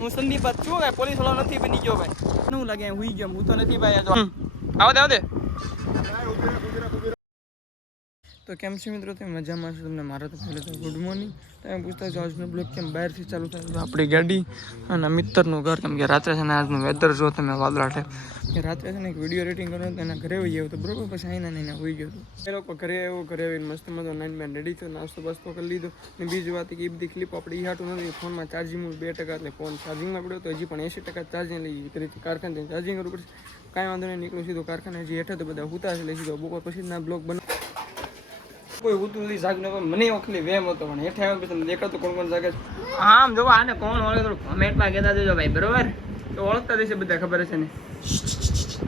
હું સંદીપ જ છું ભાઈ, પોલીસ વાળો નથી બની ગયો ભાઈ. શું લાગે હુઈ ગયો હું તો નથી ભાઈ. આવો દે તો કેમ છે મિત્રો, તમે મજામાં છો? તમને મારા તો પહેલે તો ગુડ મોર્નિંગ. તમે પૂછતા છો આજનો બ્લોગ કેમ બહારથી ચાલુ થાય તો આપણી ગાડી અને મિત્રનું ઘર, કેમ કે રાત્રે છે ને આજનું વેધર જો તમે વાદળાટે કે રાત્રે છે ને એક વિડીયો એડિટિંગ કરવાનો તો એના ઘરે હોઈ ગયો તો બરોબર. પછી આવીને એને હોઈ ગયો હતો. એ લોકો ઘરે આવ્યો, ઘરે આવીને મસ્ત મસ્ત નાઈન બેન રેડી થયો, નાસ્તો બાસ્તો કરી લીધો. ને બીજી વાત કે એ બધી ક્લિપ આપણે ઈ હાટું નથી, ફોનમાં ચાર્જિંગ 2% એટલે ફોન ચાર્જિંગમાં પડ્યો તો હજી પણ 80% ચાર્જિંગ લઈ કરી કારખાને ચાર્જિંગ કરવું પડશે. કાંઈ વાંધો નહીં, નીકળું સીધો કારખાને. હજી હેઠળ તો બધા હુતા છે, સીધો બપોર પછી ના બ્લોગ બને. કોઈ ઉતું નથી જાગ ન મને વખતે વેમ હતો પણ હેઠે આવ્યો પછી દેખાતો કોણ જાગે છે. આમ જો આને કોણ ઓળખે થોડું કમેન્ટમાં કહેતા દેજો ભાઈ, બરોબર? તો ઓળખતા દેશે બધા, ખબર છે ને.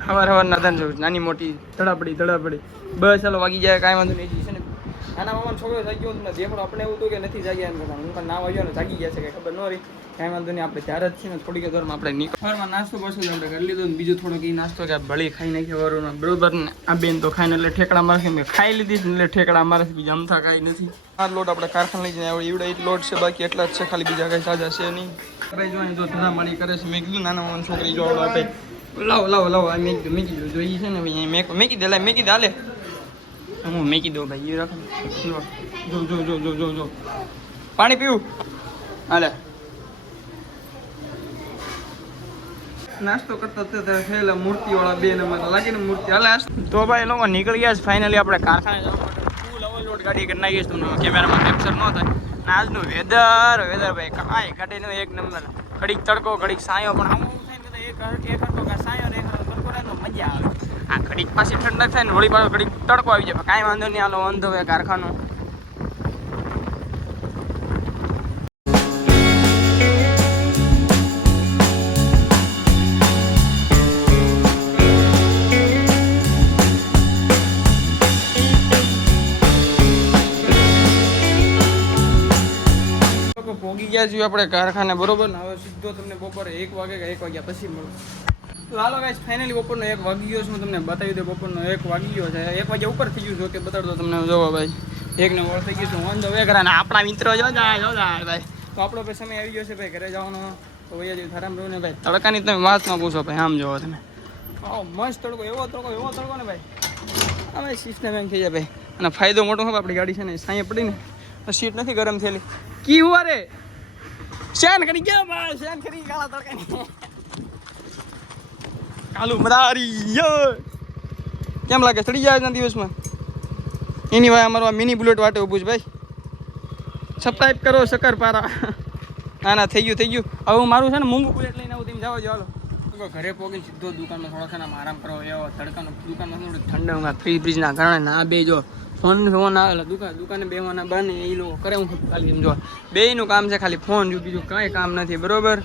હવાર ના ધન જોઉં નાની મોટી ધડાપડી બસ ચાલો વાગી જાય, કાંઈ વાંધો નહીં છે ને. નાના મામાનો છોકરો જાગી ગયો ને દેખો આપણે એવું હતું કે નથી જાગ્યા એમ કરતા. હું પણ ના આવ્યો ને જાગી ગયા છે કે ખબર ન રહી. કાંઈ વાંધો નહીં, આપણે ત્યારે જ છે ને થોડીક દરમાં આપણે નીકળવામાં નાસ્તો બસો આપણે કરી લીધો ને બીજો થોડોક એ નાસ્તો કે ભળી ખાઈ નાખ્યો વરોમાં, બરોબર ને. આ બેન તો ખાઈને એટલે ઠેકડા મારે છે, ખાઈ લીધી એટલે ઠેકડા મારે છે, બીજા અમથા કાંઈ નથી. આ લોટ આપણે કારખાને લઈ જાય એવડે એ લોટ છે, બાકી એટલા જ છે, ખાલી બીજા કાંઈ સાજા છે નહીં. ભાઈ જો જો ધડામણી કરે છે. મેં કીધું નાના મામાની છોકરી જો ભાઈ લાવો આ મેં કીધું જો એ છે ને ભાઈ મેકી દે હાલે. હું મેકી દઉં ભાઈ, એ રાખ. જો પાણી પીવું હાલે. નાસ્તો કરતા ત્યારે થયેલા મૂર્તિવાળા બેન અમારા લાગીને મૂર્તિ હાલે. તો ભાઈ લોકો નીકળી ગયા છે ફાઇનલી આપણે કારખાને જવા માટે. ફૂલ ઓવરલોડ ગાડી કરી નાખીશ, તમને કેમેરામાં કેપ્ચર ન થાય. અને આજનું વેધર ભાઈ કાંઈ ગાડીનો એક નંબર. ઘડીક તડકો ઘડીક સાયો, પણ આવું થાય ને એક હતો કે સાયો ને એક તડકો રહે તો મજા આવે. આ ઘડીક પાછી ઠંડક થાય ને વળી પાછો ઘડીક તડકો આવી જાય, કાંઈ વાંધો નહીં. હાલો અંધ હોય કારખાનું. પોગી ગયા છીએ આપણે કારખાને, બરોબર ને. હવે સીધો તમને બપોરે 1 વાગે કે 1 વાગ્યા પછી મળું. તો હાલો ગાઈસ ફાઇનલી બપોરનો 1 વાગી ગયો છે. હું તમને બતાવી દઉં બપોરનો 1 વાગી ગયો છે. 1 વાગ્યા ઉપર થઈ ગયું છે. ઓકે બતાડતો તમને. જોવો ભાઈ 1 ને ઓળ થઈ ગયું છે. વાંધો હવે કરે ને આપણા મિત્રો જો જાય ભાઈ. તો આપણો ભાઈ સમય આવી ગયો છે ભાઈ ઘરે જવાનો. તો વૈયા જેવું થારામ રહું ને ભાઈ. તડકાની તમે વાતમાં પૂછો ભાઈ, આમ જોવો તમે. મસ્ત તડકો, એવો તડકો ને ભાઈ. હવે સિસ્ટમ એમ થઈ જાય ભાઈ. અને ફાયદો મોટો હોય, આપણી ગાડી છે ને સાંયે પડી ને સીટ નથી ગરમ થયેલી. કી હુઆ રે શેન કરી ગયા ભાઈ, શેન કરી કાળા તડકાની કાલુ મદારી. કેમ લાગે ચડી જાય આજના દિવસમાં? એની ભાઈ અમારું આ મિની બુલેટ વાટે ઊભું છે ભાઈ. સબસ્ક્રાઈબ કરો શક્કરપારા. ના થઈ ગયું. હવે હું મારું છે ને મૂંગું બુલેટ લઈને આવું, તમે જાઓ હાલો. ઘરે પોગીને સીધો દુકાનમાં થોડા ખાના આરામ કરો. એવો તડકાનો દુકાનમાં થોડું ઠંડા ફ્રીજના કારણે ના બે જો ફોન આવે દુકાને બેવાના બાને એ લોકો કરે. હું ખાલી એમ જો બેયનું કામ છે, ખાલી ફોન જો, બીજું કાંઈ કામ નથી, બરોબર?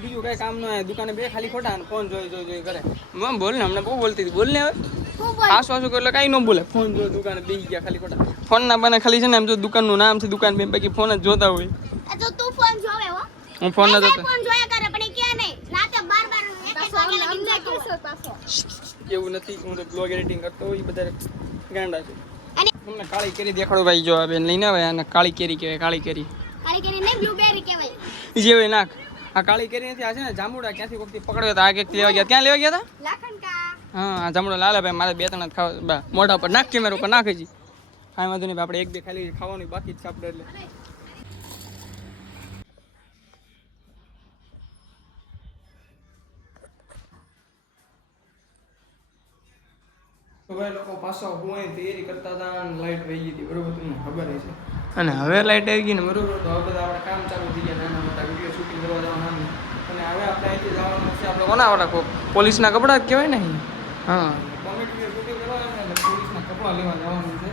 બીજું કાંઈ કામ ન હોય. દુકાને બે ખાલી ખોટા ફોન જોઈ કરે. બોલ ને, હમણાં બહુ બોલતી હતી, બોલ ને. હવે આસવાસું એટલે કાંઈ ન બોલે. ફોન જો દુકાને બેસી ગયા ખાલી ખોટા. ફોનના બાને ખાલી છે ને એમ જો દુકાનનું નામ છે દુકાન બે, બાકી ફોન જ જોતા હોય. હું ફોન ન જોતો. એવું નથી, હું તો બ્લોગ એડિટિંગ કરતો હોય, બધા ગાંડા છે. તમને કાળી કેરી દેખાડો ભાઈ, જો આ બેન લઈને આવે. આને કાળી કેરી કહેવાય. કાળી કેરી નહીં, બ્લુબેરી કહેવાય. જેવી નાખ. આ કાળી કેરી નથી, આ છે ને જાંબુડા. ક્યાંથી વખતે પકડ્યો હતા, આ ક્યાંક લેવા ગયા. ક્યાં લેવા ગયા હતા? લાખનકા. હા, આ જાંબુડા લાલે ભાઈ, મારે 2-3 ખાવા. મોઢા પર નાખ, કેમેરા ઉપર નાખે છે. કાંઈ વાંધો નહીં, આપણે 1-2 ખાલી ખાવાનું બાકી જ છે આપણે. એટલે ભાઈ લોકો પાછો હોય તૈયારી કરતા હતા અને લાઈટ વહી ગઈ હતી, બરોબર? તમને ખબર છે. અને હવે લાઈટ આવી ગઈ ને, બરોબર? તો હવે બધા આપણે કામ ચાલુ થઈ ગયા, નાના મોટા વિડીયો શૂટિંગ કરવા જવાના. અને હવે આપણે અહીંથી જવાનું છે આપણે કોના પોલીસના કપડાં કહેવાય ને. હા, કોમેડી વિડીયો શૂટિંગ કરવા એટલે પોલીસના કપડાં લેવા જવાનું છે.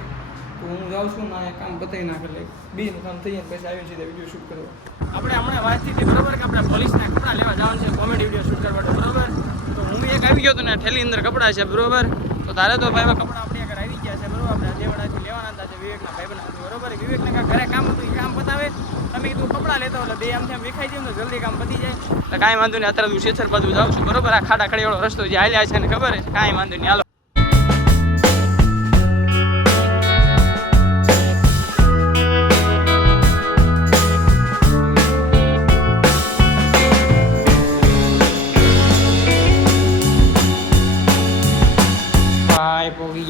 તો હું જાઉં છું ને કામ બતાવી નાખે, એટલે બીજું કામ થઈ જાય પછી આવીને સીધા વિડીયો શૂટ કરવા. આપણે હમણાં વાત થઈ હતી, બરોબર, કે આપણે પોલીસના કપડાં લેવા જવાનું છે કોમેડી વિડીયો શૂટ કરવા, બરોબર? તો હું એક આવી ગયો હતો ને, ઠેલી અંદર કપડાં છે, બરોબર? તો તારે તો ભાઈ કપડાં આપણી આગળ આવી ગયા છે, બરોબર? આપણે દેવડાથી લેવાના હતા, વિવેકના ભાઈબંધ હતું, બરોબર? વિવેકને ઘરે કામ હતું, એ કામ પતાવે. તમે કીધું કપડાં લેતો એટલે બે આમ વિખાઈ જાય તો જલ્દી કામ પતી જાય. તો કાંઈ વાંધો નહીં, અત્યારે હું શેછર બાજુ જાઉં છું, બરોબર? આ ખાડા ખડીવાળો રસ્તો જે હાલ્યા છે ને ખબર છે, કાંઈ વાંધો નહીં, હાલો.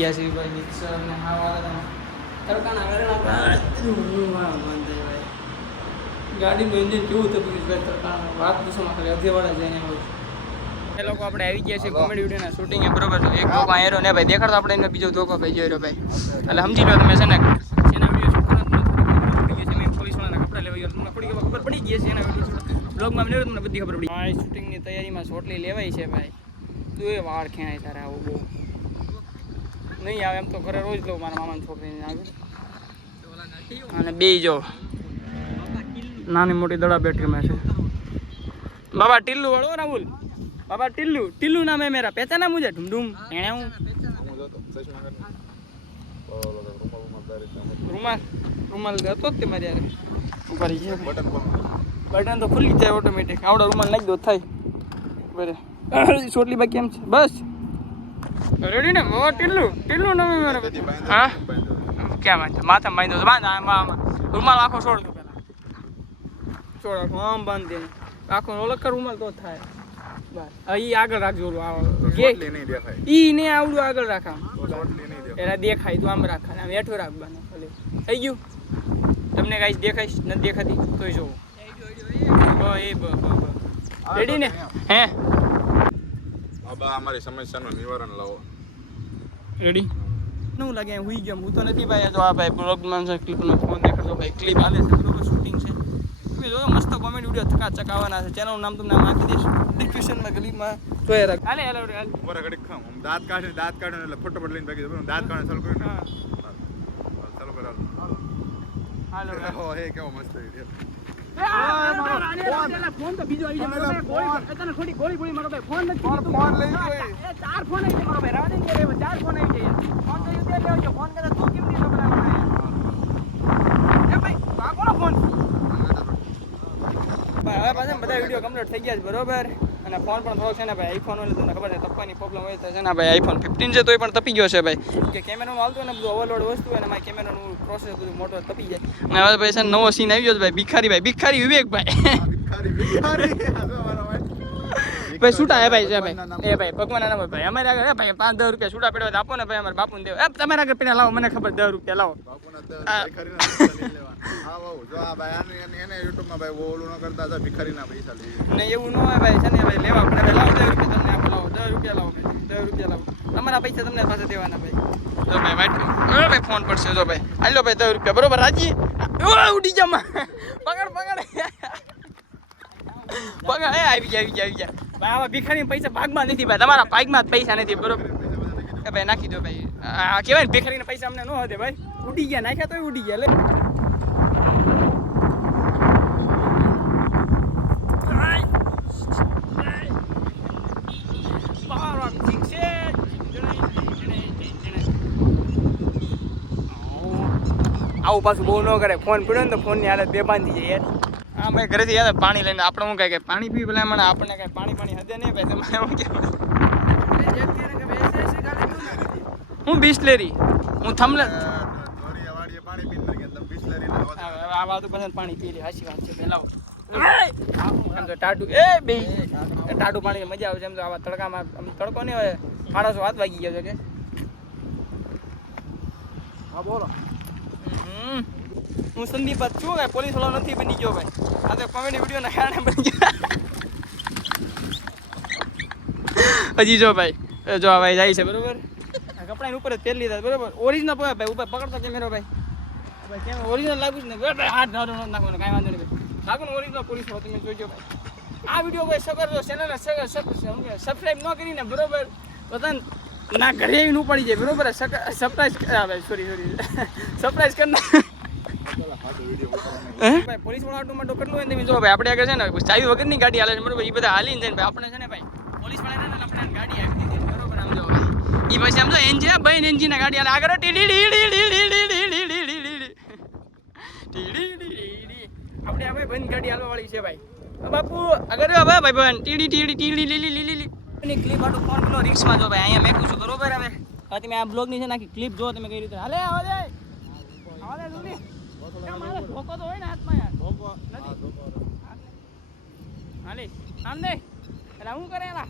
ગયા છીએ ભાઈ મિક્સર ને ખાવા તડકાના ઘરેણા ગાડીનું એન્જિન કેવું થતું ભાઈ તડકાના વાત પૂછવામાં ખાલી અધેવાળા જઈને એ લોકો આપણે આવી ગયા છે કોમેડી વિડીયોના શૂટિંગ બરોબર છે એક ધોકો આયરો ને ભાઈ દેખાડતો આપણે એને બીજો ધોકો ભાઈ જોઈ રહ્યો ભાઈ એટલે સમજી લો તમે છે ને એના વિડીયો શૂટ કરવા છે મેં પોલીસવાળાના કપડા લેવા ગયો તમને થોડી ખબર પડી ગઈ છે એના વિડીયો શૂટ બ્લોગમાં મને તમને બધી ખબર પડી હા શૂટિંગની તૈયારીમાં શોટલી લેવાય છે ભાઈ તું એ વાળ ખેણાય તારે આવું બહુ નહીં આવે એમ તો ઘરે રોજ લઉં મારા મામાની છોકરીને આગળ અને બે જો નાની મોટી દડા બેટરીમાં છે બાબા ટીલ્લુ વાળો રાહુલ बाबा टिल्लू नाम है मेरा पहचाना मुझे ढूंढूं एणे हूं रुमाल હતો જ તે મારે યાર ઉપર છે બટન તો ખુલી જાય ઓટોમેટિક આવડો રૂમાલ નાખી દો થાય બરે છોટલી બા કેમ છે બસ રેડી ને ઓ ટિલ્લુ નામ હે મેરા હા કેમ માથા બાંધો બાંધ રૂમાલ આખો છોડ દો પેલા છોડ આખો આમ બાંધ દે આખો ઓલગ કર રૂમાલ તો થાય ઈ આગળ રાખજો ઈ ને આવડું આગળ રાખા એના દેખાય તો આમ રાખા આમ હેઠો રાખવાનું થઈ ગયું તમને કાંઈ દેખાઈશ નથી દેખાતી તોય જોવો રેડી ને હે બાબા અમારી સમસ્યાનું નિવારણ લાવો રેડી શું લાગે હુઈ ગયો હું તો નથી ભાઈ તો આ ભાઈ બ્લોગમાં છે ક્લિપનો ફોન દેખાડતો ભાઈ ક્લિપ હાલે છે બરોબર શૂટિંગ છે તમે જો મસ્ત કોમેડી વિડીયો ચકાચક આવવાના છે ચેનલનું નામ તમને આપી દઈશ ડિસ્ક્રિપ્શનમાં ગલીમાં તો એ રાખ હાલે હાલે ઉપર ઘડી ખામ દાંત કાઢે એટલે ફોટો લઈને ભાગી દઉં દાંત કાઢે ચાલુ કરી ચાલુ કરો હાલો હો હે કેવો મસ્ત વિડિયો ફોન તો બીજો આવી જાય તને થોડી ગોળી મારો ભાઈ ફોન નથી ફોન લઈ ગયો એ ચાર ફોન આવી જાય મારો ભાઈ રાવડી કે ચાર ફોન આવી જાય ફોન તો યુ દે લેજો ફોન કરતા તું કેમ નહીં ખબર એ ભાઈ બાકોનો ફોન ભાઈ હવે પાછા બધા વિડીયો કમ્પ્લીટ થઈ ગયા છે બરોબર અને ફોન પણ થોડો છે ને ભાઈ આઈફોન હોય તમને ખબર છે તપવાની પ્રોબ્લેમ હોય તો છે ને ભાઈ આઈફોન 15 છે તોય પણ તપી ગયો છે ભાઈ કે કેમેરામાં આવતું ને બધું ઓવરલોડ વસ્તુ અને મારા કેમેરાનું પ્રોસેસ બધું મોટો તપી જાય અને હવે ભાઈ છે નવો સીન આવ્યો છે ભાઈ ભિખારી વિવેકભાઈ ભાઈ છૂટા હે ભાઈ છે ભાઈ એ ભાઈ ભગવાન નામ ભાઈ અમારે આગળ હે ભાઈ 5-10 રૂપિયા છૂટા પડ્યા આપો ને ભાઈ અમારા બાપુને દેવ તમારે આગળ પીને લાવો મને ખબર 10 રૂપિયા લાવો એને યુટ્યુબમાં ભાઈ ઓલું ન કરતા હતા ભિખારીના પૈસા લે નહીં એવું ન હોય ભાઈ છે ને ભાઈ લેવા પડે લાવો 10 રૂપિયા તમને આપો લાવો 10 રૂપિયા લાવો ભાઈ 10 રૂપિયા લાવો તમારા પૈસા તમને પાસે દેવાના ભાઈ જો ભાઈ વાઈટ ભાઈ ફોન પડશે જો ભાઈ હાલો ભાઈ 10 રૂપિયા બરોબર રાજી ઉડી જમા પકડ એ આવી ગયા ભાઈ આવા ભિખારી પૈસા ભાગમાં નથી ભાઈ તમારા ભાગમાં જ પૈસા નથી બરોબર એ ભાઈ નાખી દો ભાઈ આ કહેવાય ને ભિખારીના પૈસા અમને ન હદે ભાઈ ઉડી ગયા નાખ્યા તોય ઉડી ગયા લે આવું પાછું બહુ ન કરે ફોન પડ્યો ને તો ફોનની હાલત બેભાન થઈ જાય યાર હા ભાઈ ઘરેથી યાર પાણી લઈને આપણે શું કહે પાણી પી પેલા મને આપણને કાંઈ પાણી હદે નહીં ભાઈ તમારે શું કહેવાય હું બિસ્લેરી હું થમલે આ વાત ઉપર પાણી પી લે સાચી વાત છે પેલા એમ તો ટાટું એ બે ટાટું પાણી મજા આવે છે એમ તો આવા તડકામાં તડકો નહીં હોય 7:30 વાગી ગયો છે કે હા બોલો હું સંદીપ જ છું ભાઈ પોલીસ વાળો નથી બની ગયો ભાઈ આ તો કોમેડી વિડીયોના કારણે બની ગયા હજી જો ભાઈ જો આ ભાઈ જાય છે બરોબર કપડાની ઉપર જ પહેરી લીધા બરોબર ઓરિજિનલ ભાઈ ઉપર પકડતો કેમેરો ભાઈ ભાઈ કેમ ઓરિજિનલ લાગુ છે ને ભાઈ હાથ નાખવાનો કાંઈ વાંધો નહીં ભાઈ લાગુ ને ઓરિજિનલ પોલીસ વાળો તમે જોઈજો ભાઈ આ વિડીયો ભાઈ સગર ચેનલને સબસ્ક્રાઈબ ન કરીને બરોબર પોતાને ના ઘરે આવીને ઉપાડી જાય બરોબર સરપ્રાઈઝ સોરી સરપ્રાઈઝ કરના ભાઈ પોલીસ વાળા ટોમેટો કેટલું હોય તમે જો ભાઈ આપણે આગળ છે ને ચાવી વગરની ગાડી હાલે છે બરોબર એ બધા હાલીને જાય ભાઈ આપણે છે ને ભાઈ પોલીસ વાળા ને આપણે ગાડી આપી દીધી બરોબર આમ જો ભાઈ એ પછી આમ જો એન્જિન ભાઈ એન્જિન ગાડી હાલે આગળ આપણે આ ભાઈ બંધ ગાડી હાલવા વાળી છે ભાઈ બાપુ આગળ ભાઈ ભાઈ ટીડી ની ક્લિપ આટો ફોન પેલો રિક્સમાં જો ભાઈ અહીંયા મેકું છું બરોબર હવે તમે આ બ્લોગની છે નાખી ક્લિપ જો તમે કઈ રીતે હાલે આવાજે જલ્દી મારે ધોકો તો હોય ને હાથમાં યાર ધોકો નથી હાલે આમ નહીં એટલે હું કરે એલા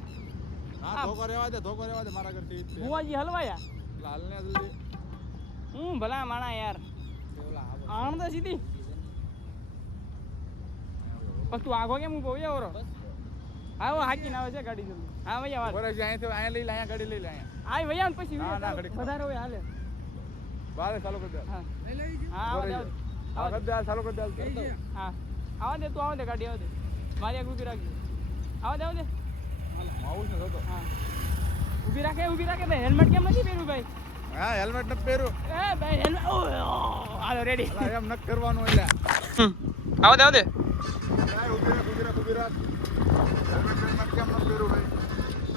હા ધોકો રેવા દે મારા ઘરથી બુવાજી હલવાયા લાલને જલ્દી હું ભલા માણા યાર આણ તો સીધી બસ તું આગો કેમ ઉભો હોય ઓરો હા ઓ હાકીને આવે છે ગાડી જલ્દી હા ભૈયા વાત બરાબર અહીંથી અહીંયા લઈ લે અહીંયા ગાડી લઈ લે અહીંયા આય ભૈયા ને પછી ના, ના, ઘડીક. વધારે હોય હાલે બારે ચાલુ કરી દે હા હા આવા દે આ કરી દે ચાલુ કરી દે હા આવા દે તું આવા દે ગાડી આવા દે મારી એક ઊભી રાખજે આવા દે આવું છે તો હા ઊભી રાખે ભાઈ હેલ્મેટ કેમ નથી પહેર્યું ભાઈ હા હેલ્મેટ નથી પહેર્યું એ ભાઈ હેલ્મેટ હાલો રેડી અલા, એમ નક કરવાનું એટલે આવા દે યાર, ઊભી રાખ હેલ્મેટ બેલ્મેટ કેમ નથી પહેર્યું ભાઈ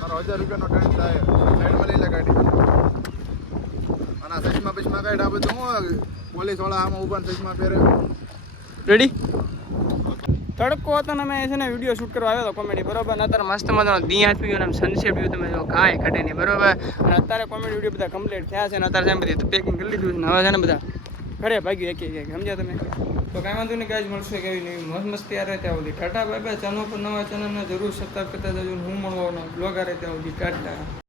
મારો 1000 રૂપિયાનો દંડ થાય સાઈડમાં લઈ લે ગાડી અને આ ચશ્મા બસમાં કાઢ આ બધું હું પોલીસ વાળા આમાં ઊભા ને ચશ્મા પહેરે રેડી તડકો હતો ને મેં છે ને વિડીયો શૂટ કરવા આવ્યો હતો કોમેડી બરોબર ને અત્યારે મસ્ત મજાનો દી આપી ગયો ને સનસેટ વ્યૂ તમે જો કાંઈ ઘટે નહીં બરોબર અને અત્યારે કોમેડી વિડીયો બધા કમ્પ્લીટ થયા છે ને અત્યારે છે ને બધી પેકિંગ કરી લીધું છે ને હવે છે ને બધા ઘરે ભાગ્યું એક સમજ્યા તમે તો કાંઈ વાંધો નહીં ગાઈઝ મળશે કે એવી નવી મસ્ત મસ્તી આ રહે ત્યાં સુધી ટાટા બાય બાય ચેનલ પર નવા ચેનલને જરૂર સબસ્ક્રાઈબ કરતા જજો હું મળવાનો બ્લોગ આ રહે ત્યાં સુધી ટાટા